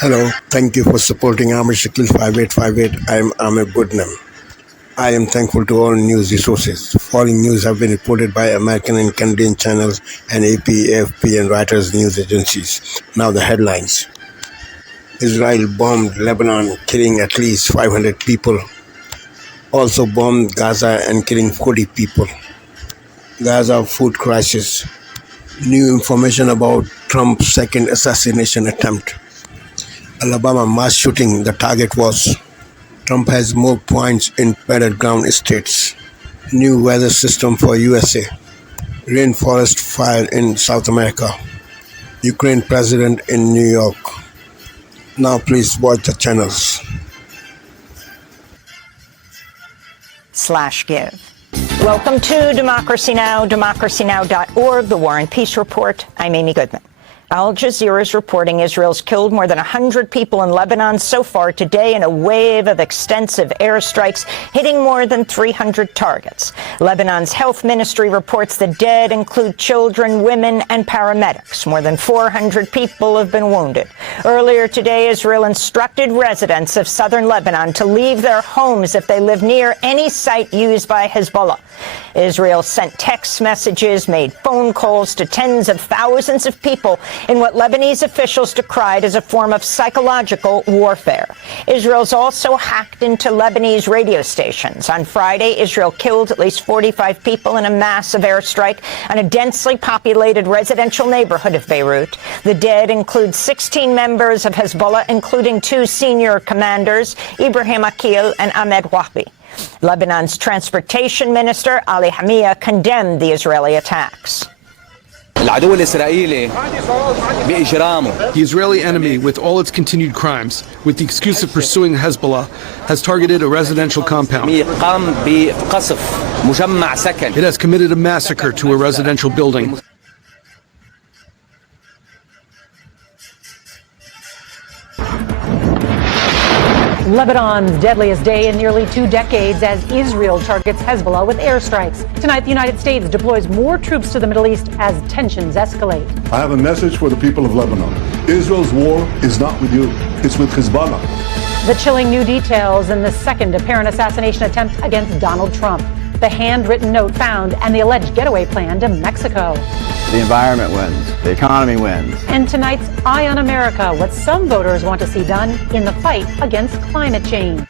Hello, thank you for supporting Amir Shakil 5858. I am Amir Goodnam. I am thankful to all news resources. Following news have been reported by American and Canadian channels and AP, AFP and Reuters news agencies. Now the headlines. Israel bombed Lebanon, killing at least 500 people. Also bombed Gaza and killing 40 people. Gaza food crisis. New information about Trump's second assassination attempt. Alabama mass shooting, the target was. Trump has more points in battleground states. New weather system for USA. Rainforest fire in South America. Ukraine president in New York. Now please watch the channels. /give. Welcome to Democracy Now!, democracynow.org, The War and Peace Report. I'm Amy Goodman. Al Jazeera is reporting Israel's killed more than 100 people in Lebanon so far today in a wave of extensive airstrikes, hitting more than 300 targets. Lebanon's health ministry reports the dead include children, women, and paramedics. More than 400 people have been wounded. Earlier today, Israel instructed residents of southern Lebanon to leave their homes if they live near any site used by Hezbollah. Israel sent text messages, made phone calls to tens of thousands of people in what Lebanese officials decried as a form of psychological warfare. Israel's also hacked into Lebanese radio stations. On Friday, Israel killed at least 45 people in a massive airstrike on a densely populated residential neighborhood of Beirut. The dead include 16 members of Hezbollah, including 2 senior commanders, Ibrahim Akil and Ahmed Wahbi. Lebanon's transportation minister, Ali Hamia, condemned the Israeli attacks. The Israeli enemy, with all its continued crimes, with the excuse of pursuing Hezbollah, has targeted a residential compound. It has committed a massacre to a residential building. Lebanon's deadliest day in nearly 2 decades as Israel targets Hezbollah with airstrikes. Tonight, the United States deploys more troops to the Middle East as tensions escalate. I have a message for the people of Lebanon. Israel's war is not with you, it's with Hezbollah. The chilling new details in the second apparent assassination attempt against Donald Trump. The handwritten note found and the alleged getaway plan to Mexico. The environment wins. The economy wins. And tonight's Eye on America, what some voters want to see done in the fight against climate change.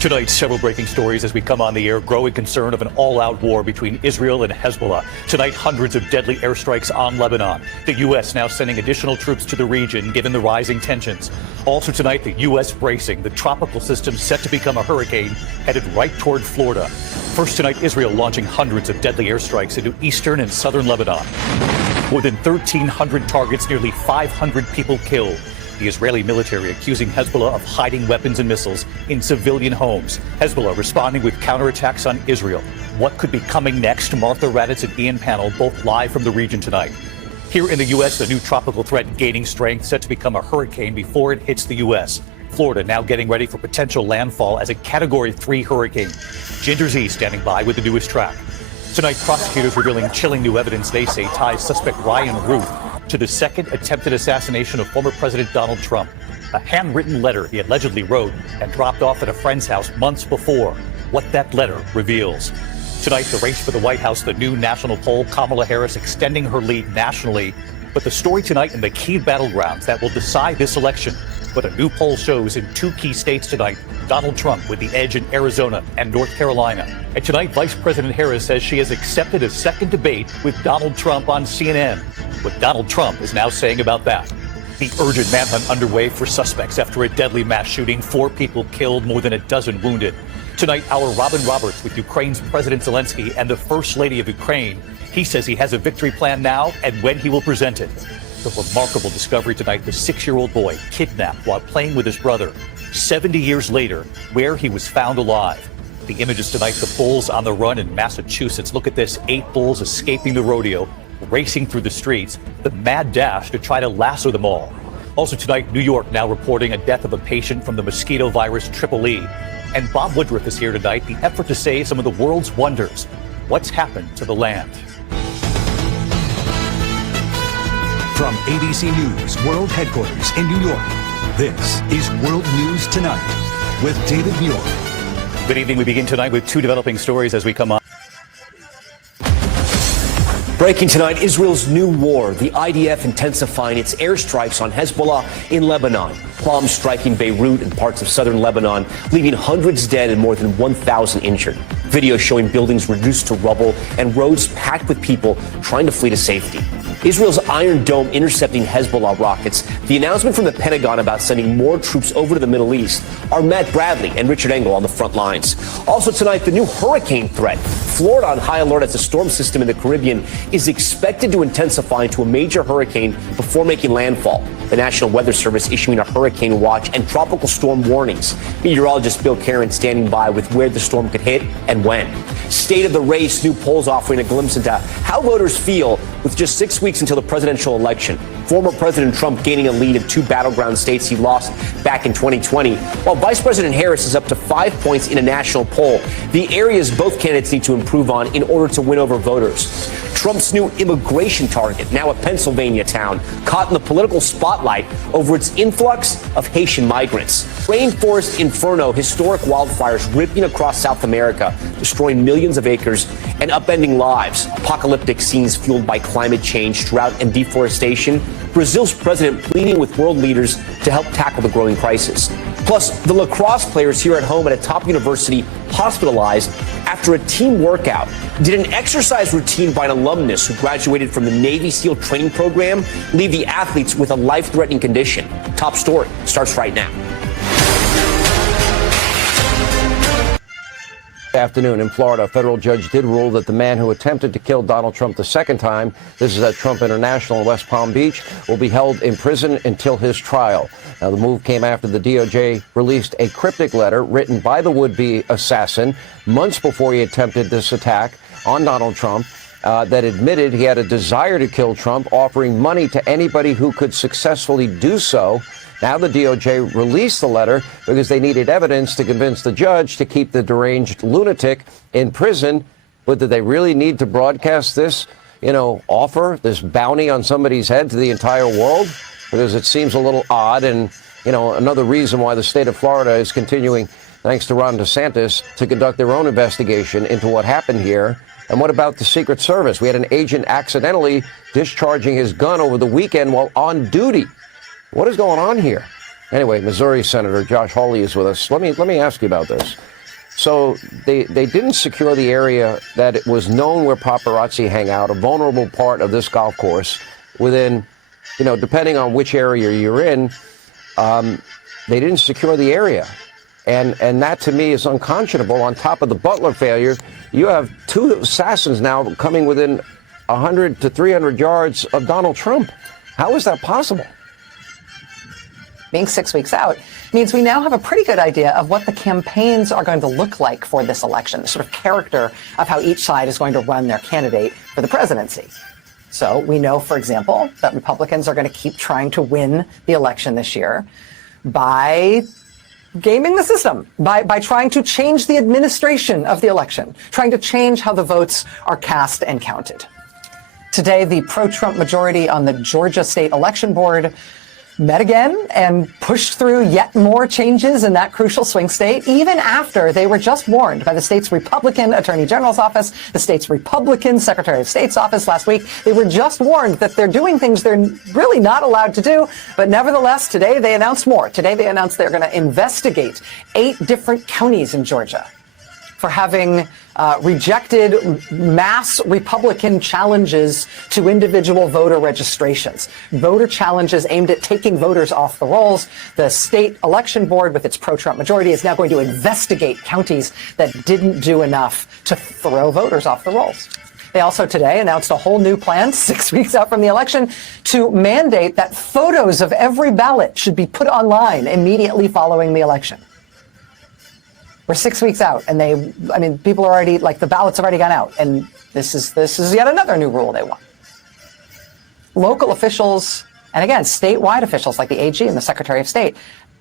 Tonight, several breaking stories as we come on the air. Growing concern of an all-out war between Israel and Hezbollah. Tonight, hundreds of deadly airstrikes on Lebanon. The U.S. now sending additional troops to the region, given the rising tensions. Also tonight, the U.S. bracing the tropical system set to become a hurricane headed right toward Florida. First tonight, Israel launching hundreds of deadly airstrikes into eastern and southern Lebanon. More than 1,300 targets, nearly 500 people killed. The Israeli military accusing Hezbollah of hiding weapons and missiles in civilian homes. Hezbollah responding with counterattacks on Israel. What could be coming next? Martha Raddatz and Ian Pannell, both live from the region tonight. Here in the U.S., the new tropical threat gaining strength, set to become a hurricane before it hits the U.S. Florida now getting ready for potential landfall as a Category 3 hurricane. Ginger Z standing by with the newest track. Tonight, prosecutors revealing chilling new evidence they say ties suspect Ryan Ruth to the second attempted assassination of former President Donald Trump. A handwritten letter he allegedly wrote and dropped off at a friend's house months before. What that letter reveals. Tonight, the race for the White House, the new national poll, Kamala Harris extending her lead nationally. But the story tonight in the key battlegrounds that will decide this election. What a new poll shows in 2 key states tonight, Donald Trump with the edge in Arizona and North Carolina. And tonight, Vice President Harris says she has accepted a second debate with Donald Trump on CNN. What Donald Trump is now saying about that. The urgent manhunt underway for suspects after a deadly mass shooting, 4 people killed, more than a dozen wounded. Tonight, our Robin Roberts with Ukraine's President Zelensky and the First Lady of Ukraine. He says he has a victory plan now and when he will present it. The remarkable discovery tonight, the 6-year-old boy kidnapped while playing with his brother. 70 years later, where he was found alive. The images tonight, the bulls on the run in Massachusetts. Look at this, 8 bulls escaping the rodeo, racing through the streets, the mad dash to try to lasso them all. Also tonight, New York now reporting a death of a patient from the mosquito virus Triple E. And Bob Woodruff is here tonight, the effort to save some of the world's wonders. what's happened to the land. From ABC News World Headquarters in New York, this is World News Tonight with David Muir. Good evening. We begin tonight with two developing stories as we come on. Breaking tonight, Israel's new war. The IDF intensifying its airstrikes on Hezbollah in Lebanon. Bombs striking Beirut and parts of southern Lebanon, leaving hundreds dead and more than 1,000 injured. Video showing buildings reduced to rubble and roads packed with people trying to flee to safety. Israel's Iron Dome intercepting Hezbollah rockets. The announcement from the Pentagon about sending more troops over to the Middle East are Matt Bradley and Richard Engel on the front lines. Also tonight, the new hurricane threat. Florida on high alert as the storm system in the Caribbean is expected to intensify into a major hurricane before making landfall. The National Weather Service issuing a hurricane watch and tropical storm warnings. Meteorologist Bill Karen standing by with where the storm could hit and when. State of the race, new polls offering a glimpse into how voters feel with just 6 weeks until the presidential election. Former President Trump gaining a lead in two battleground states he lost back in 2020, while Vice President Harris is up to 5 points in a national poll. The areas both candidates need to improve on in order to win over voters. Trump's new immigration target, now a Pennsylvania town, caught in the political spotlight over its influx of Haitian migrants. Rainforest inferno, historic wildfires ripping across South America, destroying millions of acres and upending lives. Apocalyptic scenes fueled by climate change, drought, and deforestation. Brazil's president pleading with world leaders to help tackle the growing crisis. Plus, the lacrosse players here at home at a top university hospitalized after a team workout. Did an exercise routine by an alumnus who graduated from the Navy SEAL training program leave the athletes with a life-threatening condition? Top story starts right now. Afternoon in Florida, a federal judge did rule that the man who attempted to kill Donald Trump the second time, this is at Trump International in West Palm Beach, will be held in prison until his trial. Now, the move came after the DOJ released a cryptic letter written by the would-be assassin months before he attempted this attack on Donald Trump that admitted he had a desire to kill Trump, offering money to anybody who could successfully do so. Now the DOJ released the letter because they needed evidence to convince the judge to keep the deranged lunatic in prison. But did they really need to broadcast this, offer, this bounty on somebody's head to the entire world? Because it seems a little odd. And, another reason why the state of Florida is continuing, thanks to Ron DeSantis, to conduct their own investigation into what happened here. And what about the Secret Service? We had an agent accidentally discharging his gun over the weekend while on duty. What is going on here? Anyway, Missouri Senator Josh Hawley is with us. Let me ask you about this. So they didn't secure the area that it was known where paparazzi hang out, a vulnerable part of this golf course. Within, depending on which area you're in, they didn't secure the area. And that, to me, is unconscionable. On top of the Butler failure, you have two assassins now coming within 100 to 300 yards of Donald Trump. How is that possible? Being 6 weeks out means we now have a pretty good idea of what the campaigns are going to look like for this election, the sort of character of how each side is going to run their candidate for the presidency. So we know, for example, that Republicans are going to keep trying to win the election this year by gaming the system, by trying to change the administration of the election, trying to change how the votes are cast and counted. Today, the pro-Trump majority on the Georgia State Election Board met again and pushed through yet more changes in that crucial swing state, even after they were just warned by the state's Republican Attorney General's office, the state's Republican Secretary of State's office last week. They were just warned that they're doing things they're really not allowed to do. But nevertheless, today they announced more. Today they announced they're going to investigate 8 different counties in Georgia for having rejected mass Republican challenges to individual voter registrations, voter challenges aimed at taking voters off the rolls. The state election board, with its pro-Trump majority, is now going to investigate counties that didn't do enough to throw voters off the rolls. They also today announced a whole new plan 6 weeks out from the election to mandate that photos of every ballot should be put online immediately following the election. We're 6 weeks out, and people are already, the ballots have already gone out, and this is yet another new rule they want. Local officials, and again, statewide officials like the AG and the Secretary of State,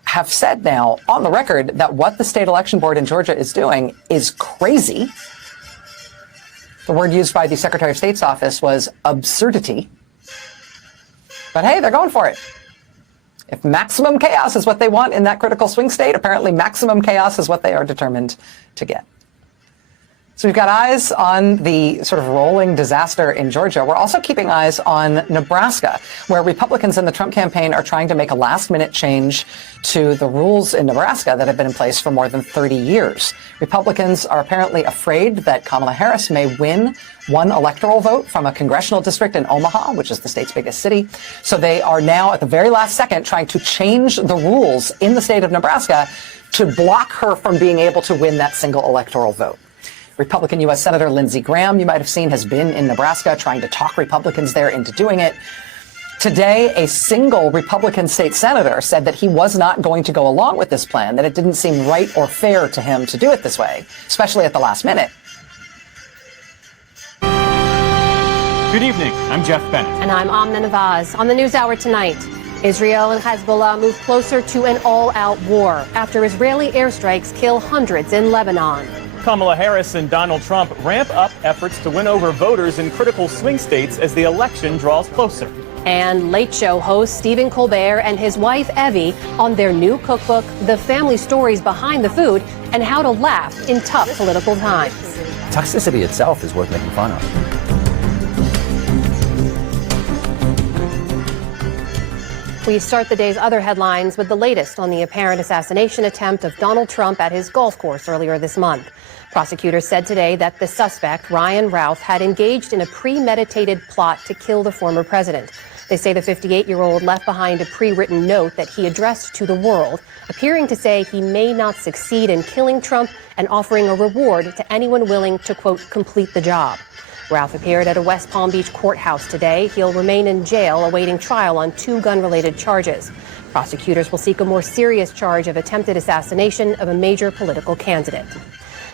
have said now on the record that what the state election board in Georgia is doing is crazy. The word used by the Secretary of State's office was absurdity. But hey, they're going for it. If maximum chaos is what they want in that critical swing state, apparently maximum chaos is what they are determined to get. So we've got eyes on the sort of rolling disaster in Georgia. We're also keeping eyes on Nebraska, where Republicans in the Trump campaign are trying to make a last-minute change to the rules in Nebraska that have been in place for more than 30 years. Republicans are apparently afraid that Kamala Harris may win one electoral vote from a congressional district in Omaha, which is the state's biggest city. So they are now at the very last second trying to change the rules in the state of Nebraska to block her from being able to win that single electoral vote. Republican U.S. Senator Lindsey Graham, you might have seen, has been in Nebraska trying to talk Republicans there into doing it. Today, a single Republican state senator said that he was not going to go along with this plan, that it didn't seem right or fair to him to do it this way, especially at the last minute. Good evening. I'm Jeff Bennett. And I'm Amna Navaz. On the NewsHour tonight, Israel and Hezbollah move closer to an all-out war after Israeli airstrikes kill hundreds in Lebanon. Kamala Harris and Donald Trump ramp up efforts to win over voters in critical swing states as the election draws closer. And Late Show host Stephen Colbert and his wife Evie on their new cookbook, The Family Stories Behind the Food and How to Laugh in Tough Political Times. Toxicity itself is worth making fun of. We start the day's other headlines with the latest on the apparent assassination attempt of Donald Trump at his golf course earlier this month. Prosecutors said today that the suspect, Ryan Routh, had engaged in a premeditated plot to kill the former president. They say the 58-year-old left behind a pre-written note that he addressed to the world, appearing to say he may not succeed in killing Trump and offering a reward to anyone willing to, quote, complete the job. Routh appeared at a West Palm Beach courthouse today. He'll remain in jail awaiting trial on 2 gun-related charges. Prosecutors will seek a more serious charge of attempted assassination of a major political candidate.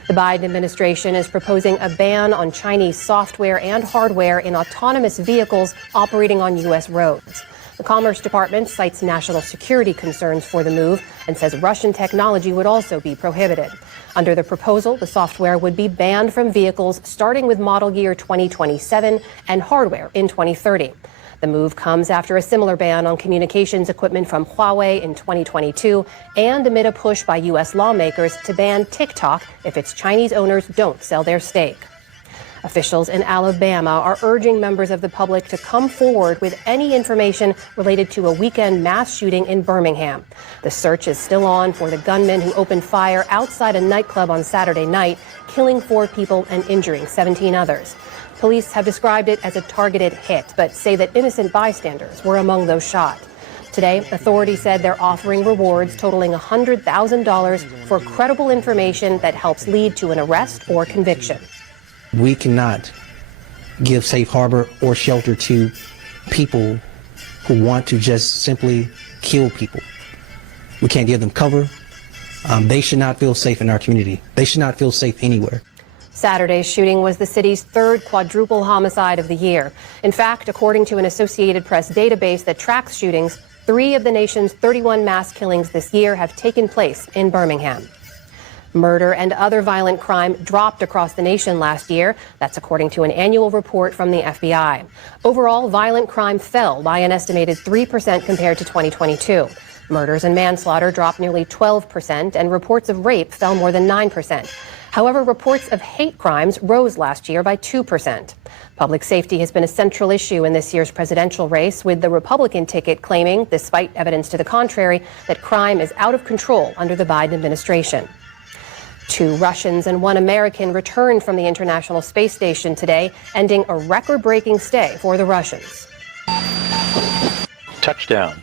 The Biden administration is proposing a ban on Chinese software and hardware in autonomous vehicles operating on U.S. roads. The Commerce Department cites national security concerns for the move and says Russian technology would also be prohibited. Under the proposal, the software would be banned from vehicles starting with model year 2027 and hardware in 2030. The move comes after a similar ban on communications equipment from Huawei in 2022 and amid a push by U.S. lawmakers to ban TikTok if its Chinese owners don't sell their stake. Officials in Alabama are urging members of the public to come forward with any information related to a weekend mass shooting in Birmingham. The search is still on for the gunman who opened fire outside a nightclub on Saturday night, killing 4 people and injuring 17 others. Police have described it as a targeted hit, but say that innocent bystanders were among those shot. Today, authorities said they're offering rewards totaling $100,000 for credible information that helps lead to an arrest or conviction. We cannot give safe harbor or shelter to people who want to just simply kill people. We can't give them cover. They should not feel safe in our community. They should not feel safe anywhere. Saturday's shooting was the city's 3rd quadruple homicide of the year. In fact, according to an Associated Press database that tracks shootings, 3 of the nation's 31 mass killings this year have taken place in Birmingham. Murder and other violent crime dropped across the nation last year. That's according to an annual report from the FBI. Overall, violent crime fell by an estimated 3% compared to 2022. Murders and manslaughter dropped nearly 12%, and reports of rape fell more than 9%. However, reports of hate crimes rose last year by 2%. Public safety has been a central issue in this year's presidential race, with the Republican ticket claiming, despite evidence to the contrary, that crime is out of control under the Biden administration. 2 Russians and 1 American returned from the International Space Station today, ending a record-breaking stay for the Russians. Touchdown.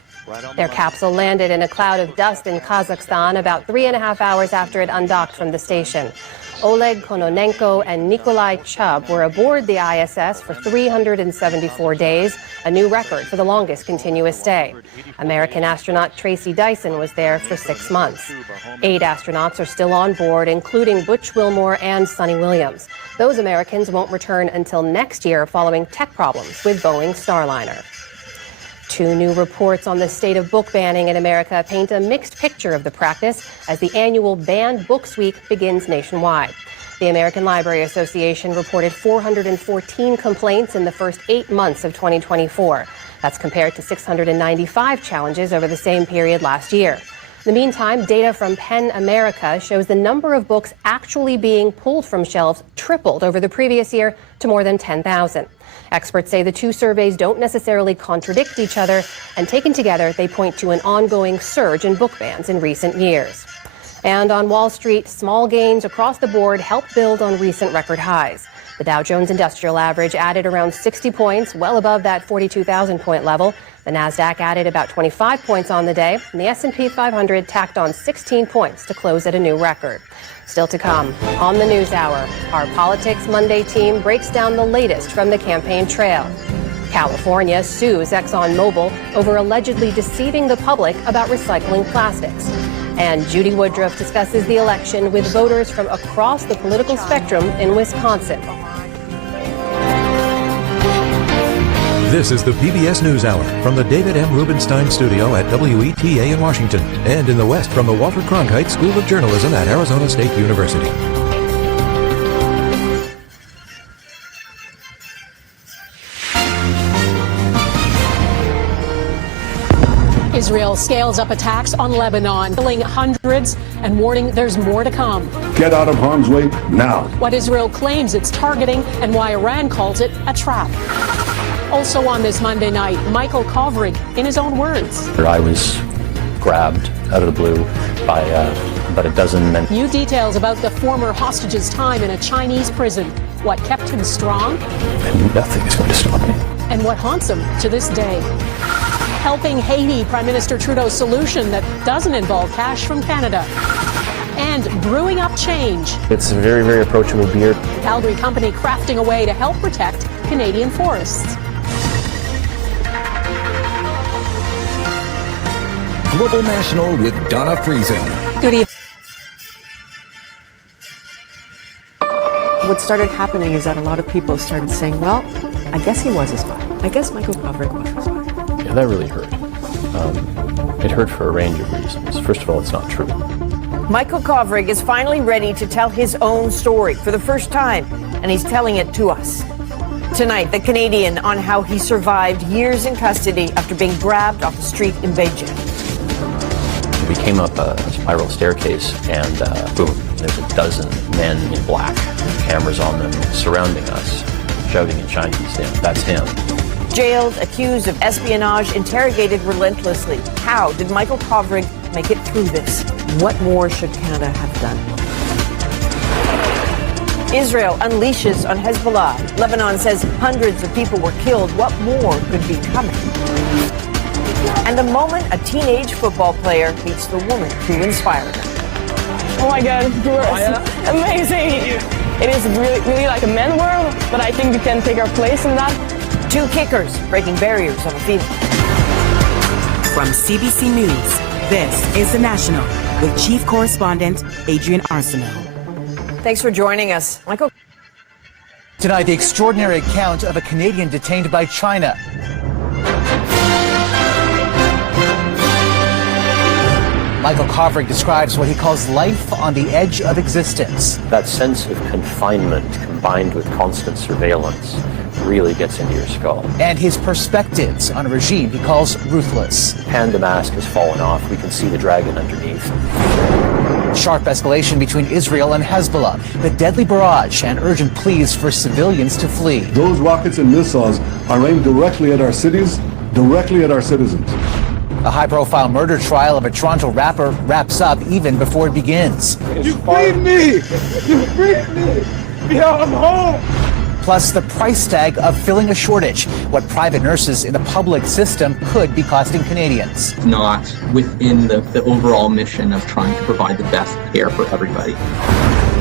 Their capsule landed in a cloud of dust in Kazakhstan about 3.5 hours after it undocked from the station. Oleg Kononenko and Nikolai Chubb were aboard the ISS for 374 days, a new record for the longest continuous stay. American astronaut Tracy Dyson was there for 6 months. 8 astronauts are still on board, including Butch Wilmore and Sonny Williams. Those Americans won't return until next year following tech problems with Boeing Starliner. 2 new reports on the state of book banning in America paint a mixed picture of the practice as the annual Banned Books Week begins nationwide. The American Library Association reported 414 complaints in the first 8 months of 2024. That's compared to 695 challenges over the same period last year. In the meantime, data from PEN America shows the number of books actually being pulled from shelves tripled over the previous year to more than 10,000. Experts say the two surveys don't necessarily contradict each other, and taken together, they point to an ongoing surge in book bans in recent years. And on Wall Street, small gains across the board helped build on recent record highs. The Dow Jones Industrial Average added around 60 points, well above that 42,000-point level. The Nasdaq added about 25 points on the day, and the S&P 500 tacked on 16 points to close at a new record. Still to come, on the News Hour, our Politics Monday team breaks down the latest from the campaign trail. California sues ExxonMobil over allegedly deceiving the public about recycling plastics. And Judy Woodruff discusses the election with voters from across the political spectrum in Wisconsin. This is the PBS NewsHour from the David M. Rubenstein Studio at WETA in Washington, and in the West from the Walter Cronkite School of Journalism at Arizona State University. Israel scales up attacks on Lebanon, killing hundreds and warning there's more to come. Get out of harm's way now. What Israel claims it's targeting and why Iran calls it a trap. Also on this Monday night, Michael Kovrig, in his own words. I was grabbed out of the blue by about a dozen men. New details about the former hostage's time in a Chinese prison. What kept him strong? And nothing is going to stop me. And what haunts him to this day. Helping Haiti, Prime Minister Trudeau's solution that doesn't involve cash from Canada. And brewing up change. It's a very, very approachable beer. The Calgary company crafting a way to help protect Canadian forests. Global National with Donna Friesen. Good evening. What started happening is that a lot of people started saying, well, I guess he was a spy. I guess Michael Kovrig was a spy. Yeah, that really hurt. It hurt for a range of reasons. First of all, it's not true. Michael Kovrig is finally ready to tell his own story for the first time, and he's telling it to us. Tonight, the Canadian on how he survived years in custody after being grabbed off the street in Beijing. We came up a spiral staircase, and boom, there's a dozen men in black, cameras on them, surrounding us, shouting in Chinese. Yeah, that's him. Jailed, accused of espionage, interrogated relentlessly. How did Michael Kovrig make it through this? What more should Canada have done? Israel unleashes on Hezbollah. Lebanon says hundreds of people were killed. What more could be coming? And the moment a teenage football player meets the woman who inspired her. Oh my God, you are amazing. It is really like a men's world, but I think we can take our place in that. Two kickers breaking barriers on the field. From CBC News, this is The National with Chief Correspondent Adrian Arsenault. Thanks for joining us. Michael. Tonight, the extraordinary account of a Canadian detained by China. Michael Kovrig describes what he calls life on the edge of existence. That sense of confinement combined with constant surveillance really gets into your skull. And his perspectives on a regime he calls ruthless. Panda mask has fallen off. We can see the dragon underneath. Sharp escalation between Israel and Hezbollah, the deadly barrage and urgent pleas for civilians to flee. Those rockets and missiles are aimed directly at our cities, directly at our citizens. A high-profile murder trial of a Toronto rapper wraps up even before it begins. You freed me! You freed me! Yeah, I'm home! Plus the price tag of filling a shortage, what private nurses in the public system could be costing Canadians. Not within the overall mission of trying to provide the best care for everybody.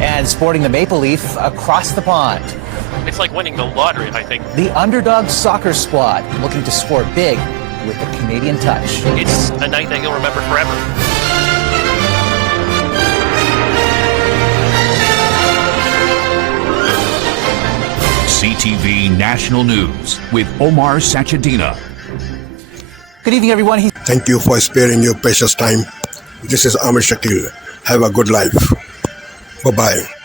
And sporting the maple leaf across the pond. It's like winning the lottery, I think. The underdog soccer squad looking to score big with a Canadian touch. It's a night that you'll remember forever. CTV National News with Omar Sachedina. Good evening, everyone. Thank you for sparing your precious time. This is Amir Shakil. Have a good life. Bye-bye.